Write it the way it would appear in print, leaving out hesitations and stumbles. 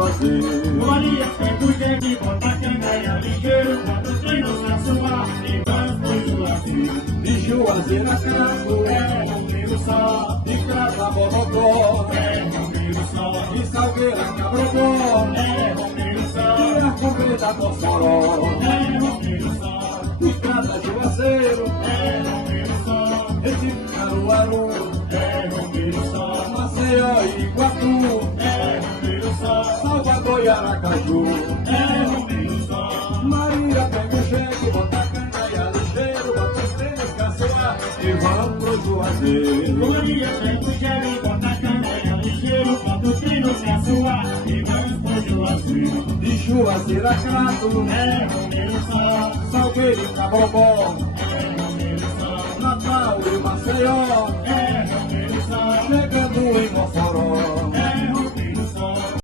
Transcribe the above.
Juazeiro. Maria pega o jegue, bota a candeia ligeiro, bota o trem no Saçuá e vamos pro Juazeiro. De Juazeiro a Crato, É Romero só, de Crato a Bodocó, é Romero só, de Salgueira a Cabrobó, é Romero de só, Arcombre da Mossoró, é Romero só, de Crato a Juazeiro, é Romero só, Recife, Caruaru, é Romero só, Maceió e Iguatu, é Romero só, Salvador e Aracaju. é Romero só. Maria pega o jegue, bota a candeia ligeiro, bota os treinos caçoar e vamos pro Juazeiro. Maria pega o jegue, bota a candeia ligeiro, bota o trem no Saçuá e vamos pro Juazeiro. De Juazeiro a Crato, É Romero só, Salgueiro e Cabrobó, é Romero só, Natal e Maceió, é